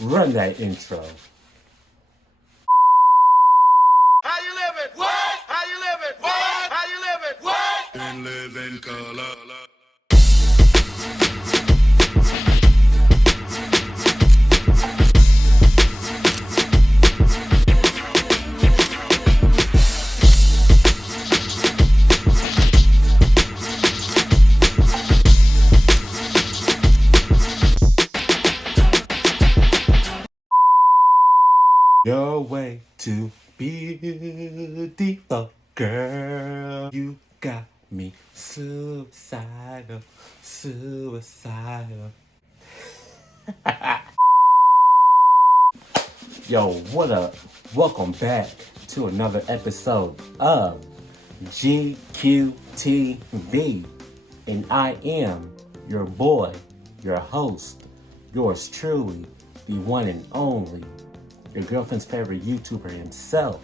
Run that intro. How you living? What? How you living? What? How you living? What? And live in color. Your way to beautiful girl. You got me suicidal, suicidal. Yo, what up? Welcome back to another episode of GQTV. And I am your boy, your host, yours truly, the one and only, your girlfriend's favorite YouTuber himself,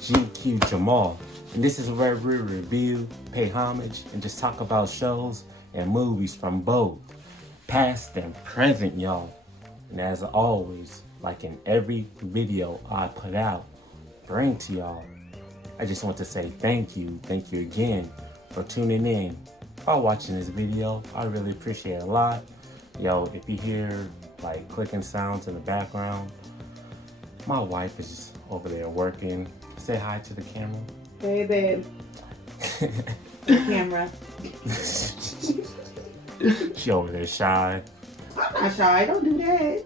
GQ Jamal. And this is where we review, pay homage, and just talk about shows and movies from both past and present, y'all. And as always, like in every video I put out, bring to y'all, I just want to say thank you again for tuning in, for watching this video. I really appreciate it a lot. Yo, if you hear like clicking sounds in the background, my wife is just over there working. Say hi to the camera. Hey, babe. Camera. She over there shy. I'm not shy. Don't do that.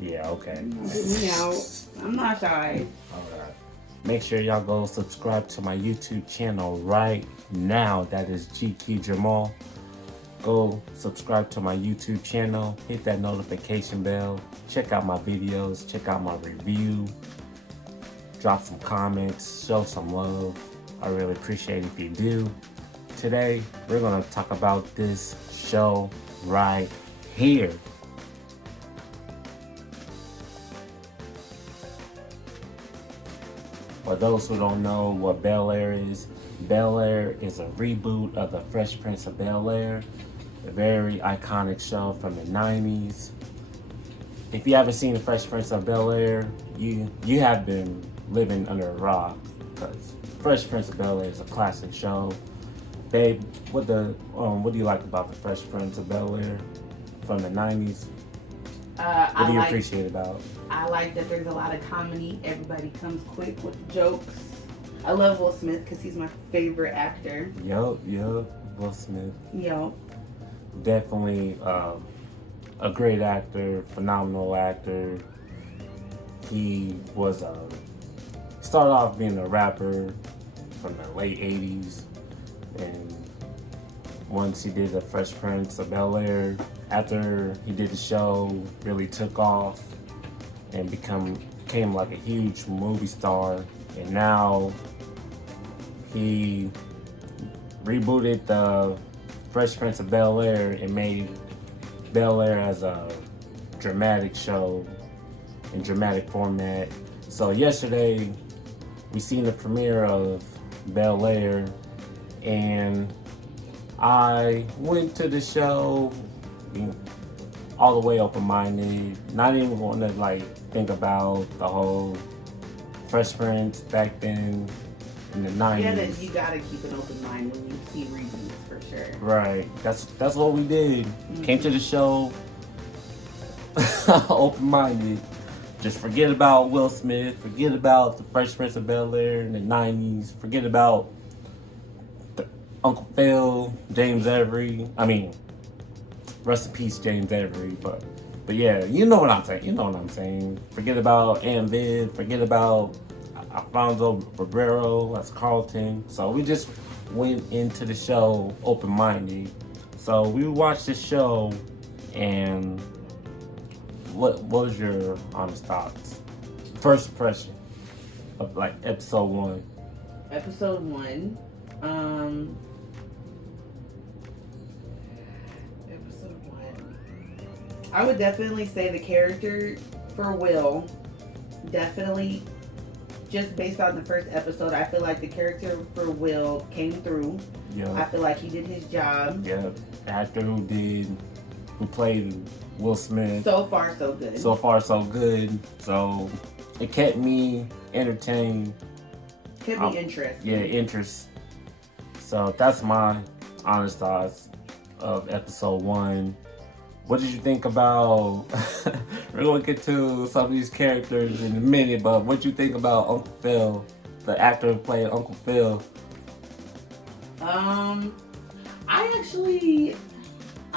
Yeah, okay. Don't get me out. I'm not shy. Alright. Make sure y'all go subscribe to my YouTube channel right now. That is GQ Jamal. Go subscribe to my YouTube channel. Hit that notification bell. Check out my videos. Check out my review. Drop some comments. Show some love. I really appreciate it if you do. Today, we're going to talk about this show right here. For those who don't know what Bel-Air is a reboot of the Fresh Prince of Bel-Air, a very iconic show from the 90s. If you haven't seen the Fresh Prince of Bel-Air, you have been living under a rock, because Fresh Prince of Bel-Air is a classic show. Babe, what do you like about the Fresh Prince of Bel-Air from the 90s? What do you appreciate about? I like that there's a lot of comedy. Everybody comes quick with jokes. I love Will Smith because he's my favorite actor. Yup, Will Smith. Yo. Definitely a great actor, phenomenal actor. He was started off being a rapper from the late 80s, and once he did the Fresh Prince of Bel-Air, after he did the show, really took off and became like a huge movie star. And now he rebooted the Fresh Prince of Bel-Air and made Bel-Air as a dramatic show in dramatic format. So yesterday we seen the premiere of Bel-Air, and I went to the show all the way open-minded, not even want to like think about the whole Fresh Prince back then in the 90s. Yeah, that you gotta keep an open mind when you see reboots for sure. Right. That's what we did. Mm-hmm. Came to the show open-minded. Just forget about Will Smith. Forget about the Fresh Prince of Bel-Air in the 90s. Forget about Uncle Phil, James Avery. I mean, rest in peace, James Avery. But yeah, you know what I'm saying. Forget about Aunt Viv. Forget about Alfonso Ribeiro. That's Carlton. So we just went into the show open-minded. So we watched the show, and what was your honest thoughts? First impression of like episode 1. Episode 1. Episode 1. I would definitely say the character for Will, definitely, just based on the first episode, I feel like the character for Will came through. Yeah. I feel like he did his job. Yeah. Actor who played Will Smith. So far, so good. So far, so good. So it kept me entertained. Kept me interested. Yeah, interest. So that's my honest thoughts of episode 1. What did you think about? We're gonna get to some of these characters in a minute, but what you think about Uncle Phil, the actor who played Uncle Phil? I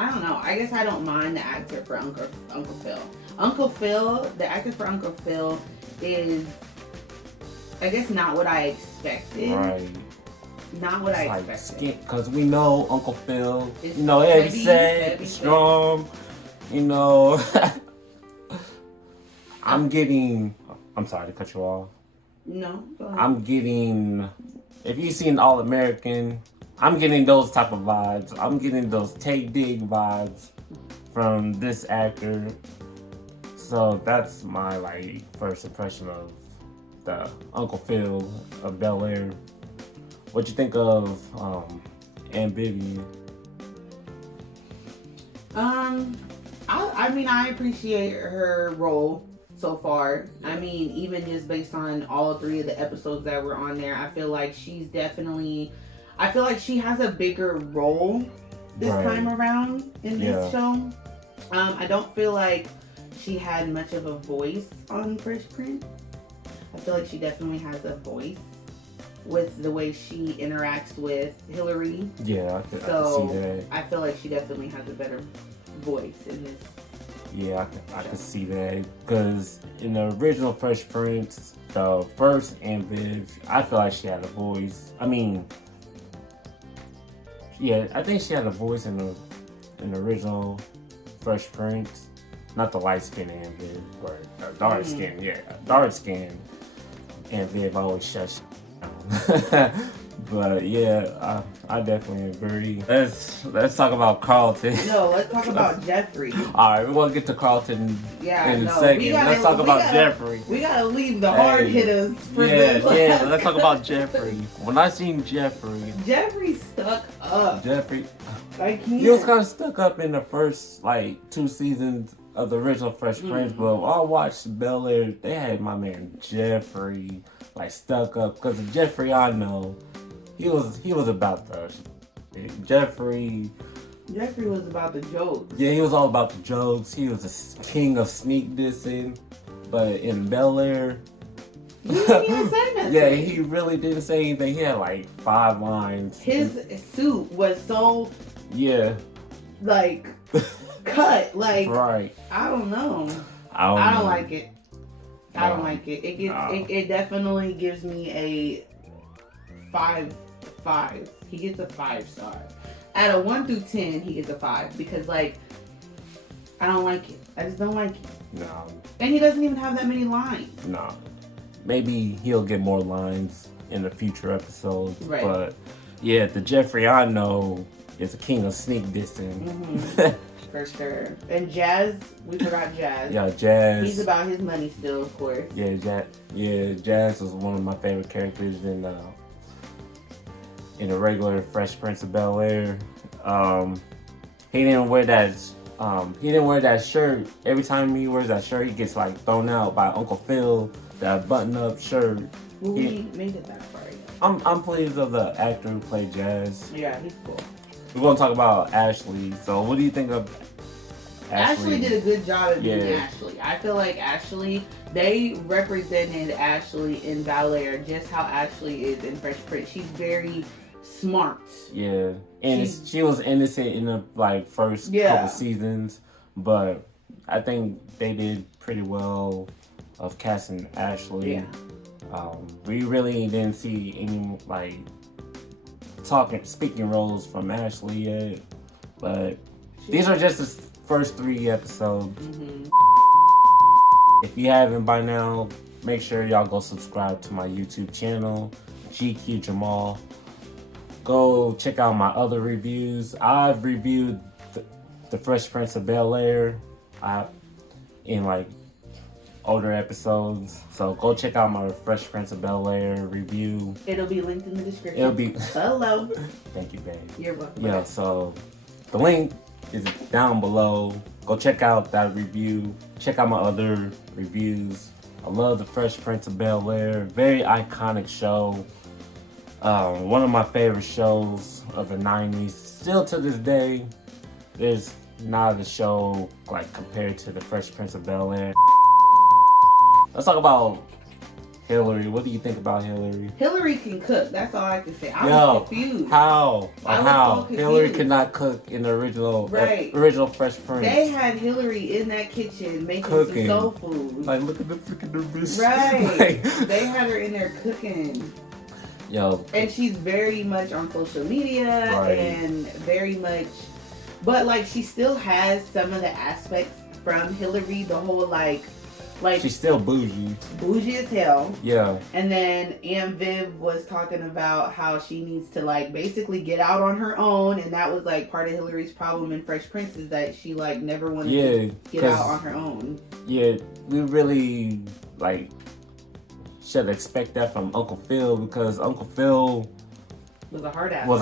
don't know. I guess I don't mind the actor for Uncle Phil. Uncle Phil, the actor for Uncle Phil is, I guess, not what I expected. Right. Not what I expected. Because we know Uncle Phil, It's you know, heavy set, strong, you know. I'm sorry to cut you off. No, go ahead. I'm getting, if you've seen All American, I'm getting those type of vibes. I'm getting those Take Dig vibes from this actor. So that's my first impression of the Uncle Phil of Bel-Air. What you think of Amphibian? I mean, I appreciate her role so far. I mean, even just based on all 3 of the episodes that were on there, I feel like she has a bigger role this time around in this show. I don't feel like she had much of a voice on Fresh Prince. I feel like she definitely has a voice with the way she interacts with Hillary. Yeah, I can see that. I feel like she definitely has a better voice in this. Yeah, I can see that. Because in the original Fresh Prince, the first Ambiv, I feel like she had a voice. I mean, yeah, I think she had a voice in the original Fresh Prince. Not the light skin Ambiv, but dark skin, yeah. Dark skin Ambiv always shuts down. But yeah, I definitely agree. Let's talk about Carlton. No, let's talk about Jeffrey. Alright, we're gonna get to Carlton in a second. Let's talk about Jeffrey. We gotta leave the hard hitters for this. Yeah, let's talk about Jeffrey. When I seen Jeffrey stuck up. He was kind of stuck up in the first 2 seasons of the original Fresh Prince, but while I watched Bel-Air, they had my man Jeffrey stuck up, because the Jeffrey I know, he was about the Jeffrey was about the jokes. Yeah, he was all about the jokes. He was a king of sneak dissing, but in Bel-Air, he didn't even say nothing. Yeah, he really didn't say anything. He had 5 lines. His suit was so cut right. I don't know. I don't like it. I don't like it. It definitely gives me a 5. He gets a 5-star. Out of 1 through 10, he gets a 5 because I don't like it. I just don't like it. No. And he doesn't even have that many lines. No. Maybe he'll get more lines in the future episodes. Right. But yeah, the Jeffrey I know is a king of sneak dissing. For sure. And Jazz, we forgot Jazz. Yeah, Jazz. He's about his money still, of course. Yeah, Jazz was one of my favorite characters in the regular Fresh Prince of Bel-Air. He didn't wear that shirt. Every time he wears that shirt, he gets thrown out by Uncle Phil. That button-up shirt. Well, we made it that far. I'm pleased of the actor who played Jazz. Yeah, he's cool. We're gonna talk about Ashley. So, what do you think of Ashley? Ashley did a good job at being Ashley. I feel like they represented Ashley in Bel-Air just how Ashley is in Fresh Prince. She's very smart. Yeah, and she was innocent in the first couple seasons, but I think they did pretty well of casting Ashley. Yeah. We really didn't see any speaking roles from Ashley yet, but these are just the first 3 episodes. If you haven't by now, make sure y'all go subscribe to my YouTube channel, GQ Jamal. Go check out my other reviews. I've reviewed the Fresh Prince of Bel-Air in older episodes, so go check out my Fresh Prince of Bel-Air review. It'll be linked in the description. It'll be below. Thank you, babe. You're welcome. Yeah, so the link is down below. Go check out that review. Check out my other reviews. I love The Fresh Prince of Bel-Air. Very iconic show. One of my favorite shows of the 90s. Still to this day, there's not a show like compared to The Fresh Prince of Bel-Air. Let's talk about Hillary. What do you think about Hillary? Hillary can cook. That's all I can say. I was confused. How? I was how? so confused. Hillary could not cook in the original, original Fresh Prince. They had Hillary in that kitchen making cooking. some soul food. Like, look at the freaking bitch. Right. Like, they had her in there cooking. Yo. And she's very much on social media and very much, but like she still has some of the aspects from Hillary. The whole like she's still bougie as hell. Yeah. And then Aunt Viv was talking about how she needs to like basically get out on her own, and that was like part of Hillary's problem in Fresh Prince is that she like never wanted to get out on her own. Yeah, we really like should expect that from Uncle Phil, because Uncle Phil was a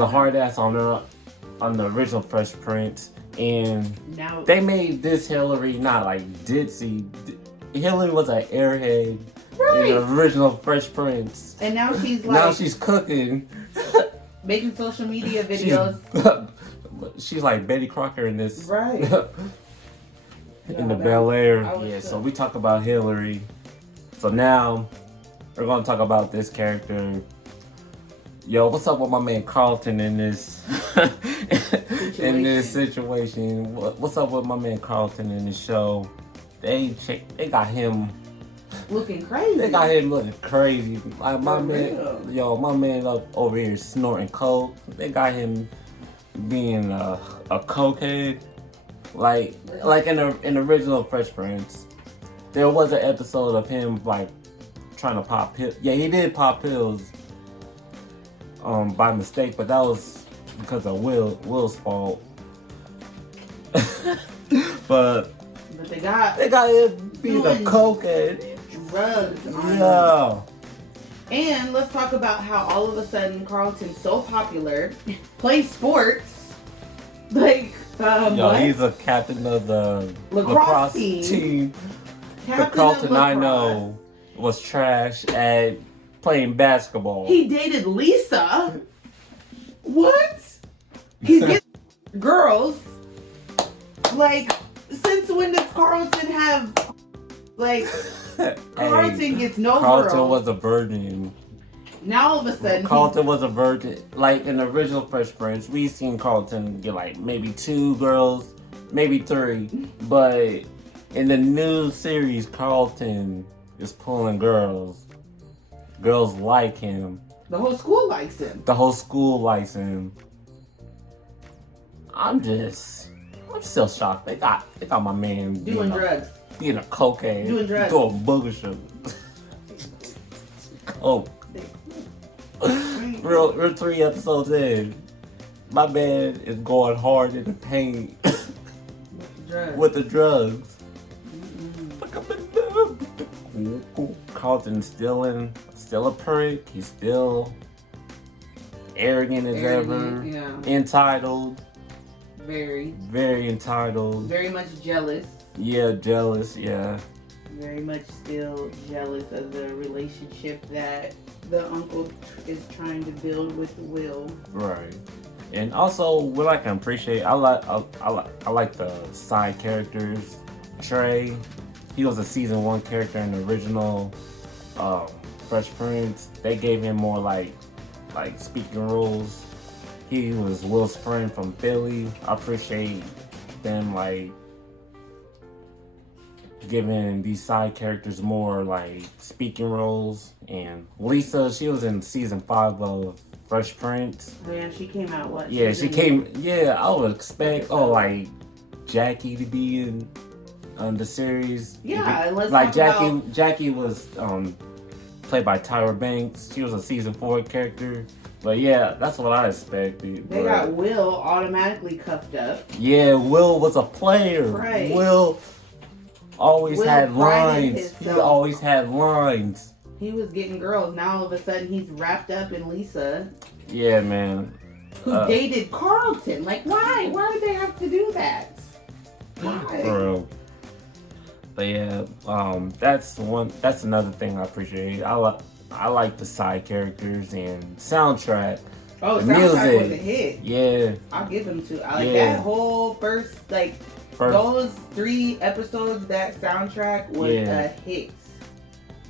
hard ass on the original Fresh Prince, and now they made this Hillary not like ditzy. Hillary was an airhead in the original Fresh Prince. And now she's like... Now she's cooking. Making social media videos. She's like Betty Crocker in this. Right. In the Bel-Air. Yeah, so we talk about Hillary. So now, we're going to talk about this character. Yo, what's up with my man Carlton in this... in this situation? What's up with my man Carlton in this show? They got him looking crazy. They got him looking crazy. Like my man up over here snorting coke. They got him being a cokehead. Like in the original Fresh Prince, there was an episode of him like trying to pop pills. Yeah, he did pop pills by mistake, but that was because of Will's fault. But they got him being a cokehead. Drugs. Yeah. And let's talk about how all of a sudden Carlton's so popular, plays sports. Like, he's a captain of the lacrosse team. The Carlton I know was trash at playing basketball. He dated Lisa. What? He's getting girls. Like, since when does Carlton have, like, Carlton gets no Carlton girls. was a virgin. Now all of a sudden Carlton was a virgin. Like in the original Fresh Prince, we seen Carlton get like maybe 2 girls, maybe 3. But in the new series, Carlton is pulling girls. Girls like him. The whole school likes him. The whole school likes him. I'm still shocked. They got my man doing drugs. Being a cocaine. Doing drugs. Doing booger sugar. Coke. We're 3 episodes in. My man is going hard in the paint. With the drugs. Carlton's still a prick. He's still arrogant as ever. Yeah. Entitled. Very entitled. Very much jealous. Yeah, jealous, yeah. Very much still jealous of the relationship that the uncle is trying to build with Will. Right. And also, what I can appreciate, I like the side characters. Trey, he was a season 1 character in the original Fresh Prince. They gave him more like speaking roles. He was Will's friend from Philly. I appreciate them like giving these side characters more like speaking roles. And Lisa, she was in season 5 of Fresh Prince. Yeah, she came out what? Yeah, she came. Yeah, I would expect like Jackie to be in the series. Yeah, let's like talk Jackie was played by Tyra Banks. She was a season 4 character. But yeah, that's what I expected. They got Will automatically cuffed up. Yeah, Will was a player. Right. Will always had lines. He always had lines. He was getting girls. Now all of a sudden he's wrapped up in Lisa. Yeah, man. Who dated Carlton. Like, why? Why did they have to do that? Why? For real. But yeah, that's another thing I appreciate. I like the side characters and soundtrack. Oh, The soundtrack was a music. hit. Yeah. I'll give them to. I like Yeah. that whole first those 3 episodes. That soundtrack was a hit.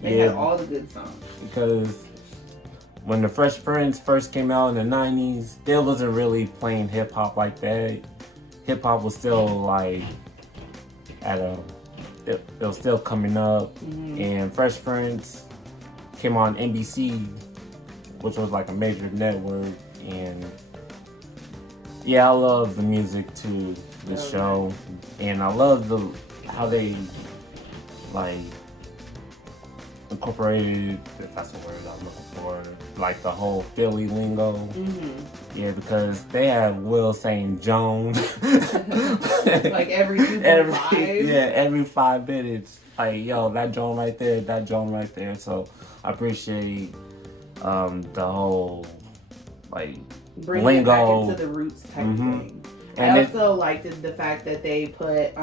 They had all the good songs. Because when the Fresh Prince first came out in the 90s, they wasn't really playing hip hop like that. Hip hop was still like it was still coming up, and Fresh Prince came on NBC, which was like a major network, and yeah, I love the music to the show, and I love how they like incorporated, if that's the word I'm looking for, like the whole Philly lingo. Yeah, because they have Will saying Joan. Like every 2.5. Every 5 minutes. Like, yo, that Joan right there, that Joan right there. So I appreciate the whole like bring lingo. It back into the roots type thing. And I also liked the fact that they put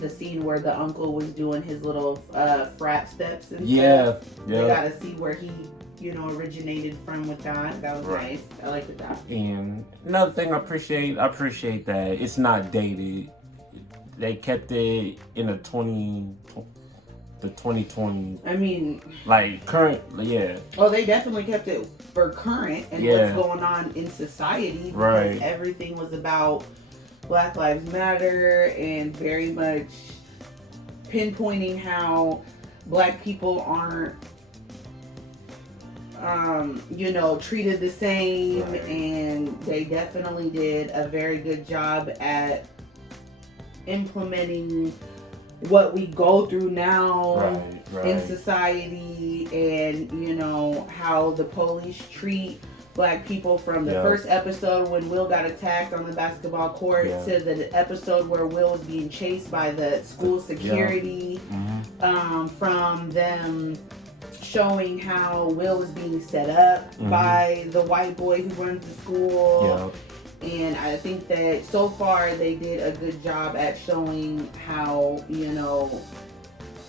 the scene where the uncle was doing his little frat steps and stuff. They got to see where he originated from with that. That was nice. I liked that. And another thing I appreciate that it's not dated. They kept it in the 2020. I mean, like current, yeah. Oh, they definitely kept it for current and what's going on in society. Because everything was about Black Lives Matter and very much pinpointing how Black people aren't treated the same, and they definitely did a very good job at implementing what we go through now in society, and how the police treat Black people, from the first episode when Will got attacked on the basketball court to the episode where Will was being chased by the school security, from them showing how Will was being set up by the white boy who runs the school. And I think that so far they did a good job at showing how,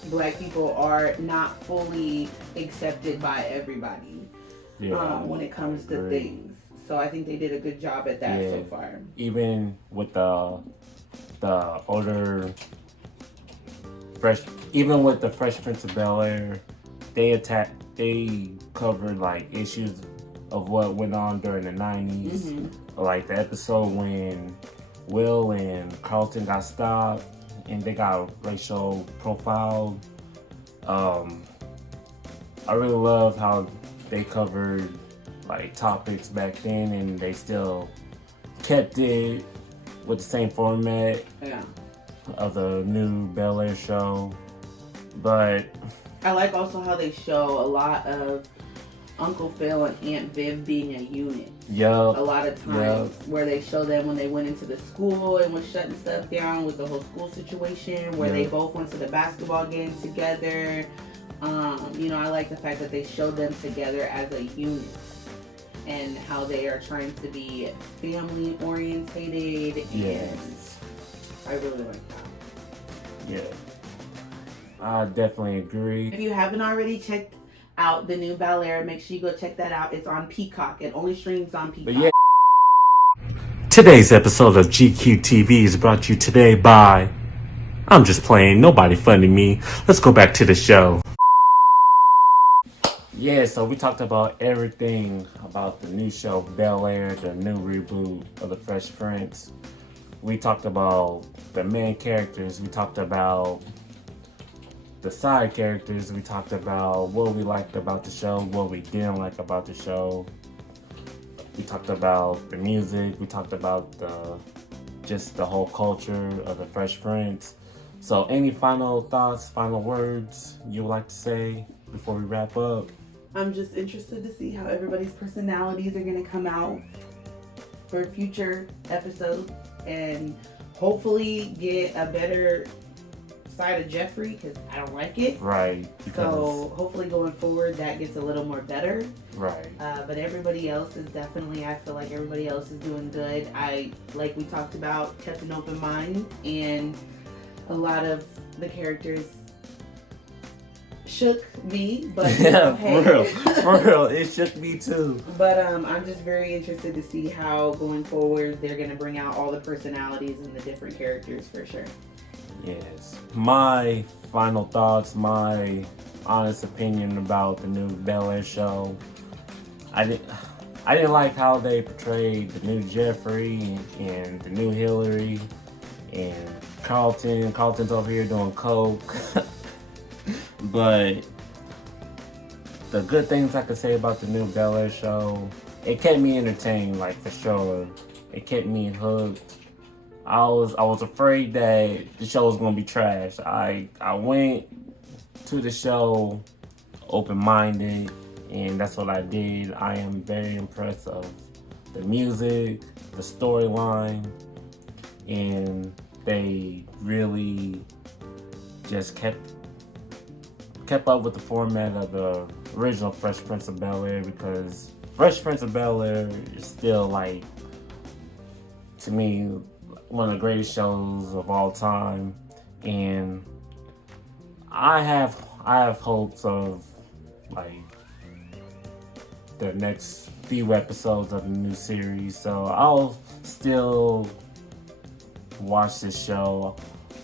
Black people are not fully accepted by everybody when it comes to things. So I think they did a good job at that so far. Even with the older Fresh Prince of Bel-Air, they covered like issues of what went on during the 90s. Like the episode when Will and Carlton got stopped and they got racial profiled. I really love how they covered like topics back then, and they still kept it with the same format of the new Bel-Air show. But I like also how they show a lot of Uncle Phil and Aunt Viv being a unit. A lot of times where they show them when they went into the school and was shutting stuff down with the whole school situation, where they both went to the basketball game together. I like the fact that they showed them together as a unit and how they are trying to be family orientated. And I really like that. I definitely agree. If you haven't already checked out the new Bel-Air, make sure you go check that out. It's on Peacock. It only streams on Peacock. Today's episode of GQTV is brought to you today by... I'm just playing. Nobody funding me. Let's go back to the show. So we talked about everything about the new show Bel-Air, the new reboot of the Fresh Prince. We talked about the main characters. We talked about the side characters. We talked about what we liked about the show, what we didn't like about the show. We talked about the music. We talked about just the whole culture of the Fresh Prince. So any final thoughts, final words you would like to say before we wrap up? I'm just interested to see how everybody's personalities are going to come out for future episodes, and hopefully get a better side of Jeffrey because I don't like it. Right. So hopefully going forward that gets a little more better. Right. But everybody else is definitely, I feel like everybody else is doing good. Like we talked about, kept an open mind, and a lot of the characters shook me, but yeah, hey. for real, it shook me too. But I'm just very interested to see how going forward they're gonna bring out all the personalities and the different characters for sure. Yes. My final thoughts, my honest opinion about the new Bel-Air show. I didn't like how they portrayed the new Jeffrey and the new Hillary and Carlton. Carlton's over here doing coke. But the good things I could say about the new Bel-Air show, it kept me entertained, like for sure. It kept me hooked. I was afraid that the show was gonna be trash. I went to the show open-minded, and that's what I did. I am very impressed of the music, the storyline, and they really just kept up with the format of the original Fresh Prince of Bel-Air, because Fresh Prince of Bel-Air is still, like, to me, one of the greatest shows of all time. And I have hopes of, like, the next few episodes of the new series, so I'll still watch this show.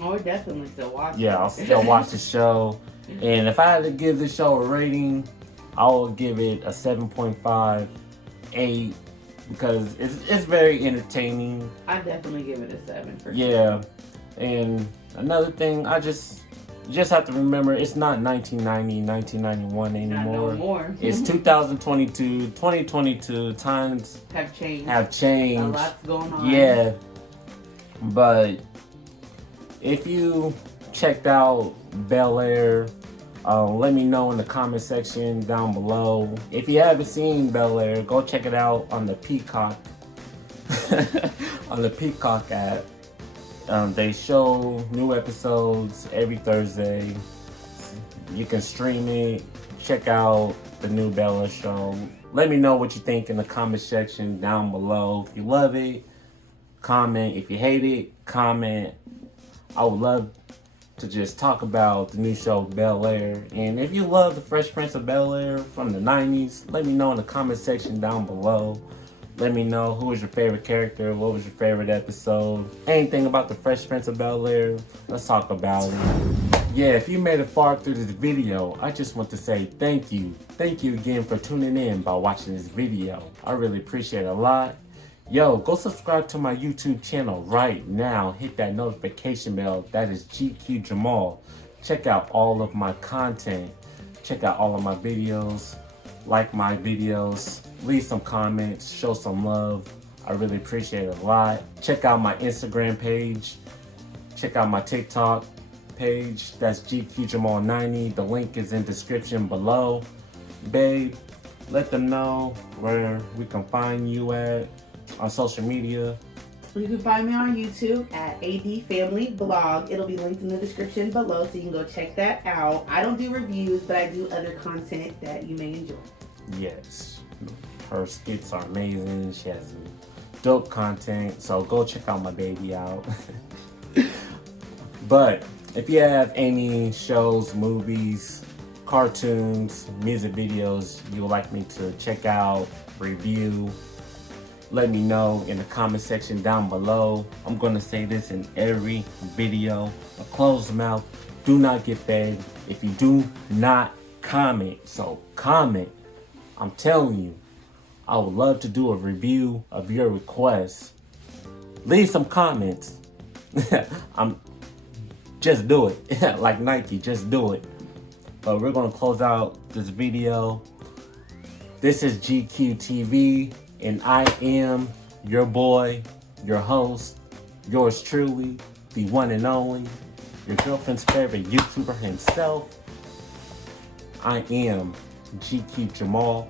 Oh, we're definitely still watching. Yeah, I'll still watch the show. And if I had to give this show a rating, I will give it a 7.5, 8, because it's very entertaining. I definitely give it a 7 for sure. Yeah, and another thing, you just have to remember, it's not 1990, 1991 anymore. Not no more. It's 2022, 2022. Times have changed. A lot's going on. Yeah, but if you checked out Bel-Air, let me know in the comment section down below. If you haven't seen Bel-Air, go check it out on the Peacock on the Peacock app. They show new episodes every Thursday. You can stream it. Check out the new Bel-Air show. Let me know what you think in the comment section down below. If you love it, comment. If you hate it, comment. I would love to just talk about the new show Bel-Air. And if you love the Fresh Prince of Bel-Air from the 90s, let me know in the comment section down below. Let me know who was your favorite character, what was your favorite episode, anything about the Fresh Prince of Bel-Air. Let's talk about it. Yeah, if you made it far through this video, I just want to say thank you. Thank you again for tuning in by watching this video. I really appreciate it a lot. Yo, go subscribe to my YouTube channel right now. Hit that notification bell. That is GQ Jamal. Check out all of my content. Check out all of my videos. Like my videos. Leave some comments. Show some love. I really appreciate it a lot. Check out my Instagram page. Check out my TikTok page. That's GQ Jamal 90. The link is in description below. Babe, let them know where we can find you at on social media. You can find me on YouTube at ADFamilyVlog. It'll be linked in the description below, so you can go check that out. I don't do reviews, but I do other content that you may enjoy. Yes, her skits are amazing. She has dope content, so go check out my baby out. But if you have any shows, movies, cartoons, music videos you would like me to check out, review, let me know in the comment section down below. I'm gonna say this in every video. A closed mouth do not get fed if you do not comment. So comment. I'm telling you, I would love to do a review of your requests. Leave some comments. Just do it. Like Nike, just do it. But we're gonna close out this video. This is GQTV. And I am your boy, your host, yours truly, the one and only, your girlfriend's favorite YouTuber himself. I am GQ Jamal.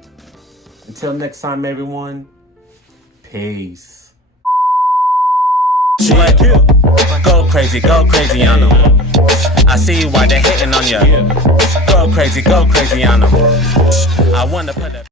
Until next time, everyone, peace. Sweat. Go crazy on them. I see why they hating on ya. Go crazy on them. I wanna put that.